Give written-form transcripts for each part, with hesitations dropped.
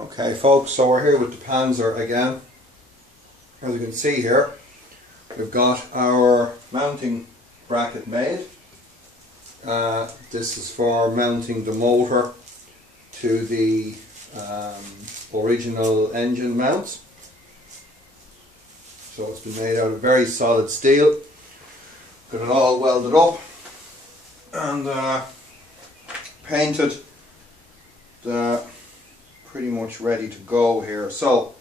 Okay folks, so we're here with the Panzer again. As you can see here, we've got our mounting bracket made. This is for mounting the motor to the original engine mounts. So it's been made out of very solid steel. Got it all welded up and painted. Pretty much ready to go here. So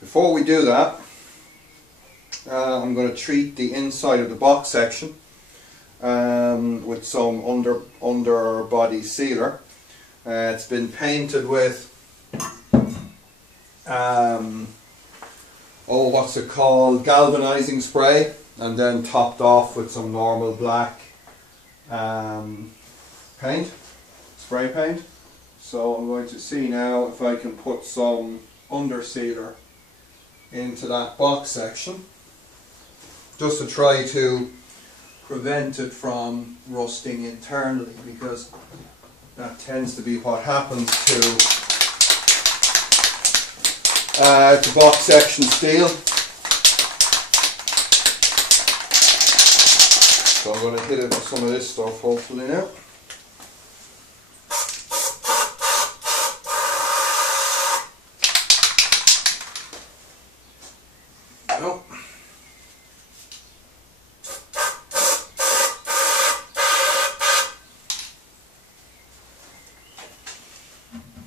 before we do that, I'm going to treat the inside of the box section with some underbody sealer. It's been painted with what's it called, galvanizing spray, and then topped off with some normal black spray paint. So I'm going to see now if I can put some under sealer into that box section, just to try to prevent it from rusting internally, because that tends to be what happens to the box section steel. So I'm going to hit it with some of this stuff hopefully now.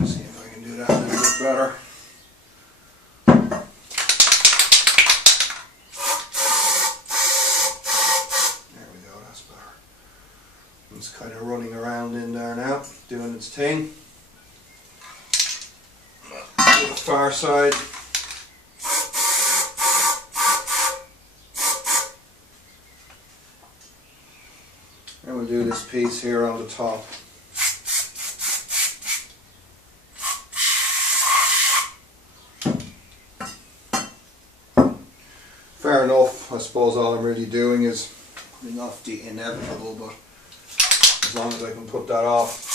See if I can do that a little bit better. There we go, that's better. It's kind of running around in there now, doing its thing. To the far side. And we'll do this piece here on the top. Fair enough, I suppose all I'm really doing is putting off the inevitable, but as long as I can put that off,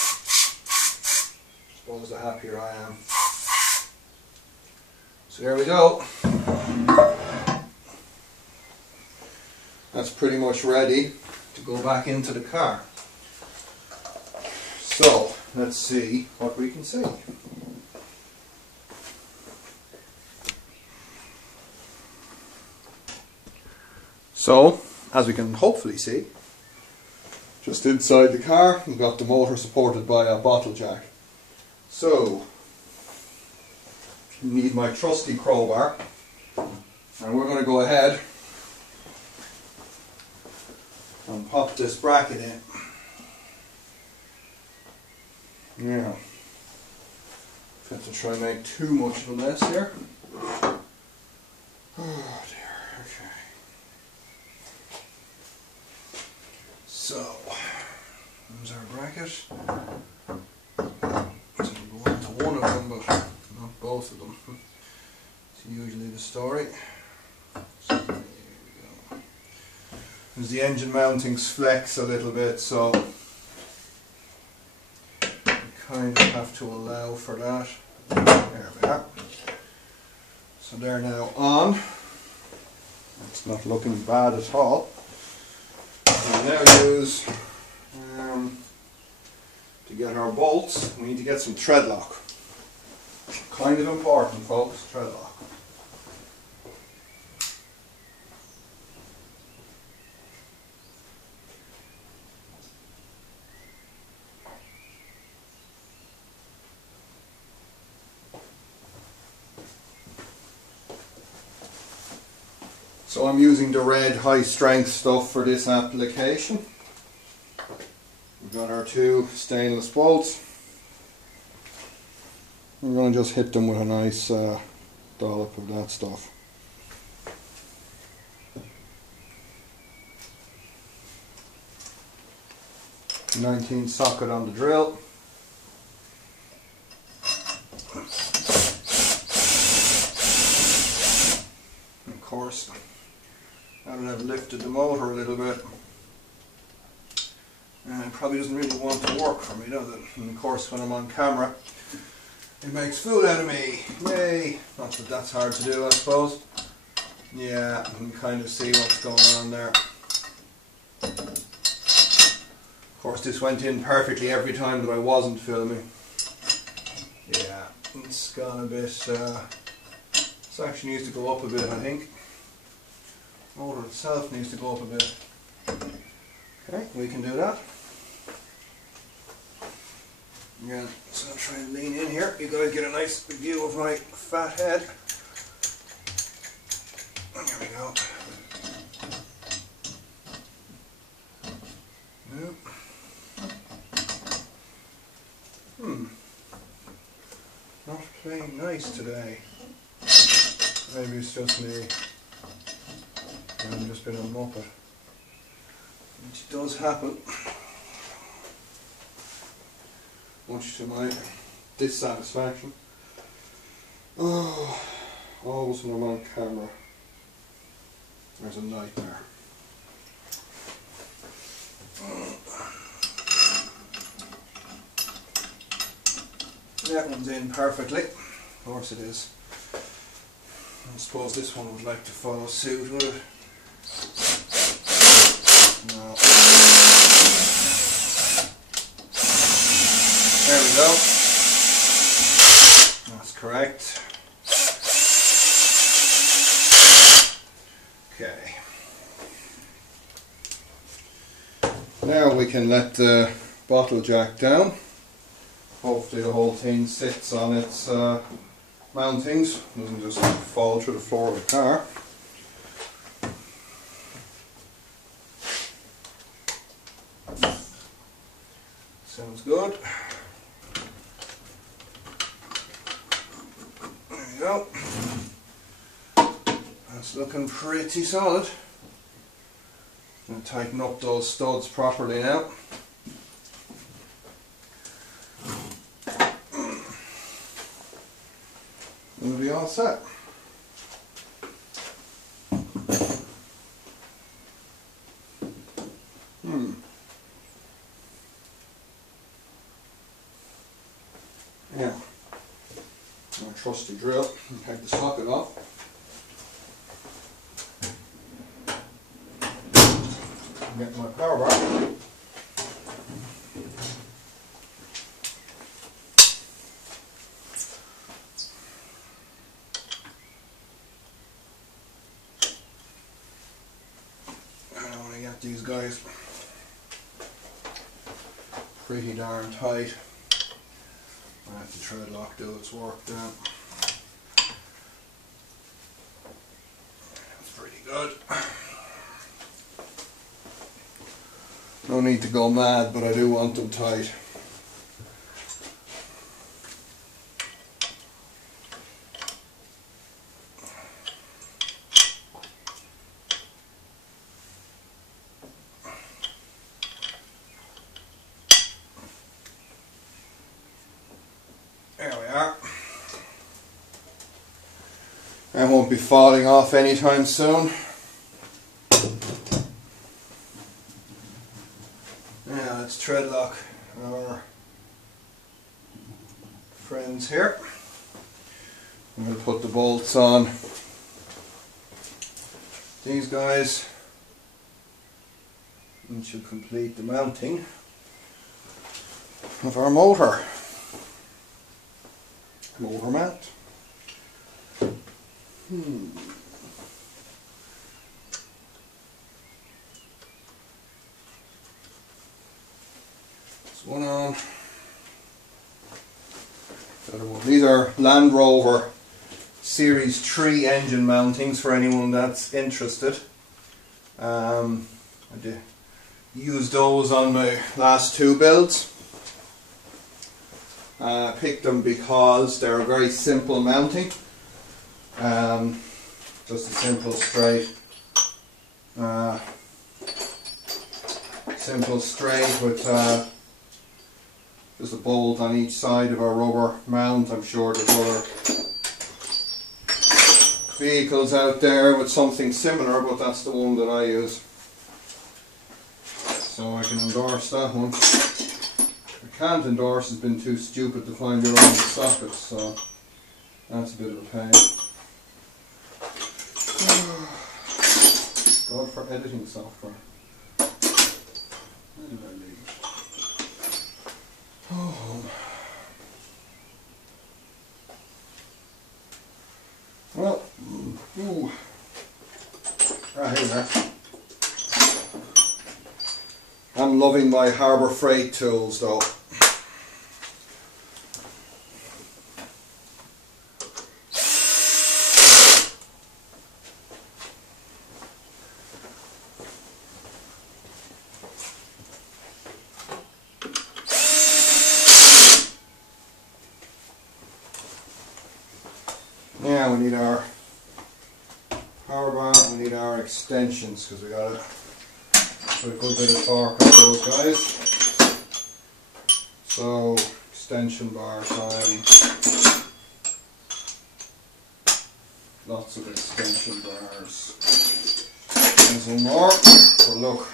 I suppose the happier I am. So there we go. That's pretty much ready to go back into the car. So let's see what we can see. So as we can hopefully see, just inside the car we've got the motor supported by a bottle jack. So you need my trusty crowbar, and we're going to go ahead and pop this bracket in. Now, I have to try and make too much of a mess here. Oh dear, okay. So, there's our bracket. So we'll go into one of them, but not both of them. It's usually the story. So, as the engine mountings flex a little bit, so you kind of have to allow for that. There we are. So they're now on. It's not looking bad at all. We now use, to get our bolts, we need to get some thread lock. Kind of important, folks, thread lock. So I'm using the red high strength stuff for this application. We've got our two stainless bolts. I'm going to just hit them with a nice dollop of that stuff. .19 socket on the drill. Of course, now that I've lifted the motor a little bit, it probably doesn't really want to work for me, does it? And of course when I'm on camera It makes food out of me. Yay! Not that that's hard to do, I suppose. Yeah, you can kind of see what's going on there. Of course, this went in perfectly every time that I wasn't filming. Yeah, it's gone a bit. This actually needs to go up a bit, I think. The motor itself needs to go up a bit. Okay, we can do that. Yeah, so I'll try and lean in here. You guys get a nice view of my fat head. There we go. Nope. Not playing nice today. Maybe it's just me. I've just been a muppet. Which does happen. Much to my dissatisfaction. Oh, always when I'm on camera, there's a nightmare. That one's in perfectly. Of course it is. I suppose this one would like to follow suit, would it? No. There we go. That's correct. Okay. Now we can let the bottle jack down. Hopefully the whole thing sits on its mountings, doesn't just fall through the floor of the car. Sounds good. There you go. That's looking pretty solid. I'm going to tighten up those studs properly now. We'll be all set. Yeah. My trusty drill and take the socket off. Get my power bar. These guys pretty darn tight. I have to tread lock do its work then. That's pretty good. No need to go mad, but I do want them tight. There we are. I won't be falling off anytime soon. Now let's tread lock our friends here. I'm going to put the bolts on these guys, and should complete the mounting of our motor mount. This one on. The other one. These are Land Rover Series 3 engine mountings for anyone that's interested. I did use those on my last two builds. I picked them because they're a very simple mounting. Just a simple straight with just a bolt on each side of a rubber mount. I'm sure there's other vehicles out there with something similar, but that's the one that I use. So I can endorse that one. can't endorse has been too stupid to find your own sockets, so that's a bit of a pain. God for editing software. Where did I leave it? Oh. Well, ooh. Ah, here we are. I'm loving my Harbour Freight tools though. Now we need our power bar, we need our extensions because we got to put a good bit of torque on those guys. So extension bar time. Lots of extension bars. And some more for look.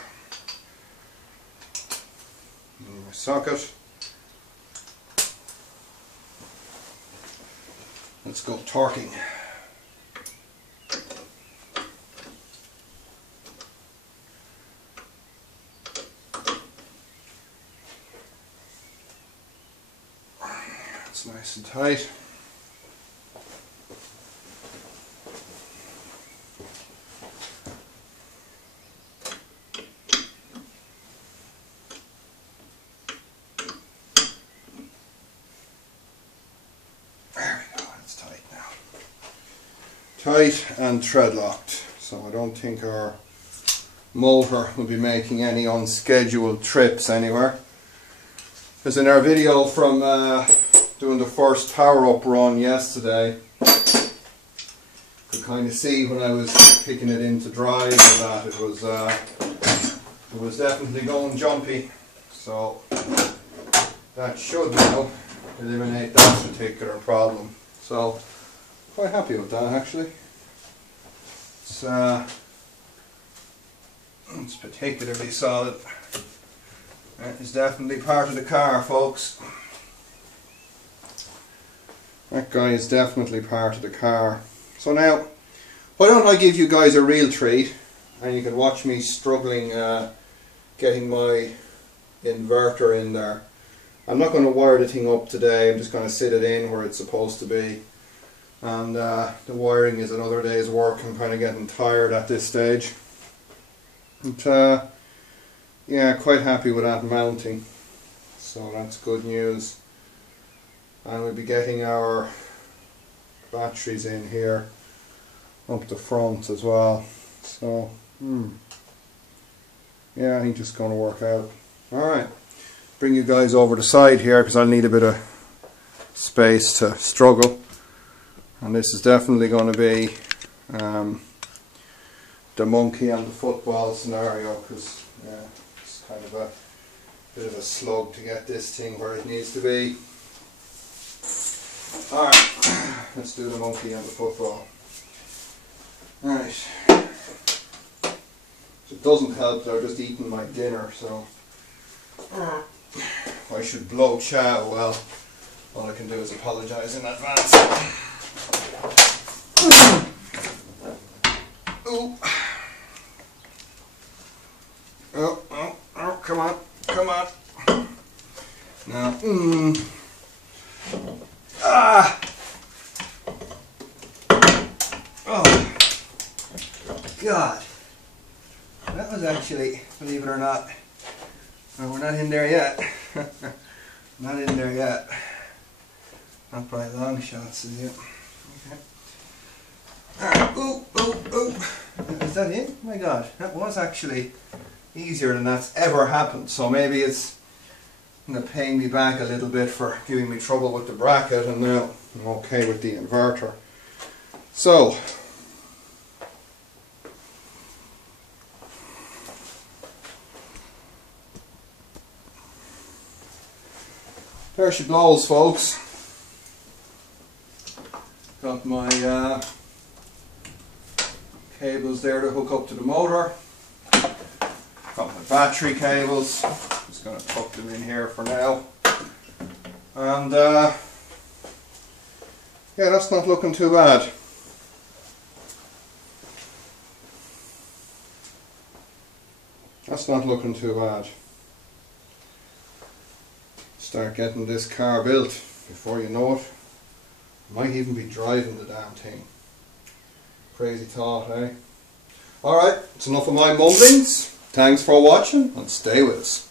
And my socket. Let's go torquing. It's nice and tight. Tight and thread locked, so I don't think our motor will be making any unscheduled trips anywhere. Because in our video from doing the first power up run yesterday, you could kind of see when I was kicking it into drive and that it was definitely going jumpy. So that should now eliminate that particular problem. So quite happy with that actually. It's particularly solid. That is definitely part of the car, folks. That guy is definitely part of the car. So now, why don't I give you guys a real treat and you can watch me struggling getting my inverter in there. I'm not going to wire the thing up today, I'm just going to sit it in where it's supposed to be. And the wiring is another day's work. I'm kind of getting tired at this stage. But yeah, quite happy with that mounting. So that's good news. And we'll be getting our batteries in here up the front as well. So yeah, I think it's going to work out. Alright, bring you guys over the side here because I'll need a bit of space to struggle. And this is definitely going to be the monkey and the football scenario because it's kind of a bit of a slug to get this thing where it needs to be. Alright, let's do the monkey and the football. Alright. So it doesn't help that I've just eaten my dinner, so I should blow chow. Well, all I can do is apologise in advance. Ooh. Oh, come on, come on. Now, Oh, God. That was actually, believe it or not, well, we're not in there yet. Not in there yet. Not by long shots, is it? Okay. Ooh, ooh, ooh. Is that it? Oh my God, that was actually easier than that's ever happened. So maybe it's going to pay me back a little bit for giving me trouble with the bracket, and now I'm okay with the inverter. So, there she blows, folks. Got my cables there to hook up to the motor. Got my battery cables. Just going to tuck them in here for now. And yeah, that's not looking too bad. That's not looking too bad. Start getting this car built. Before you know it, I might even be driving the damn thing. Crazy thought, eh? Alright, it's enough of my mumblings. Thanks for watching and stay with us.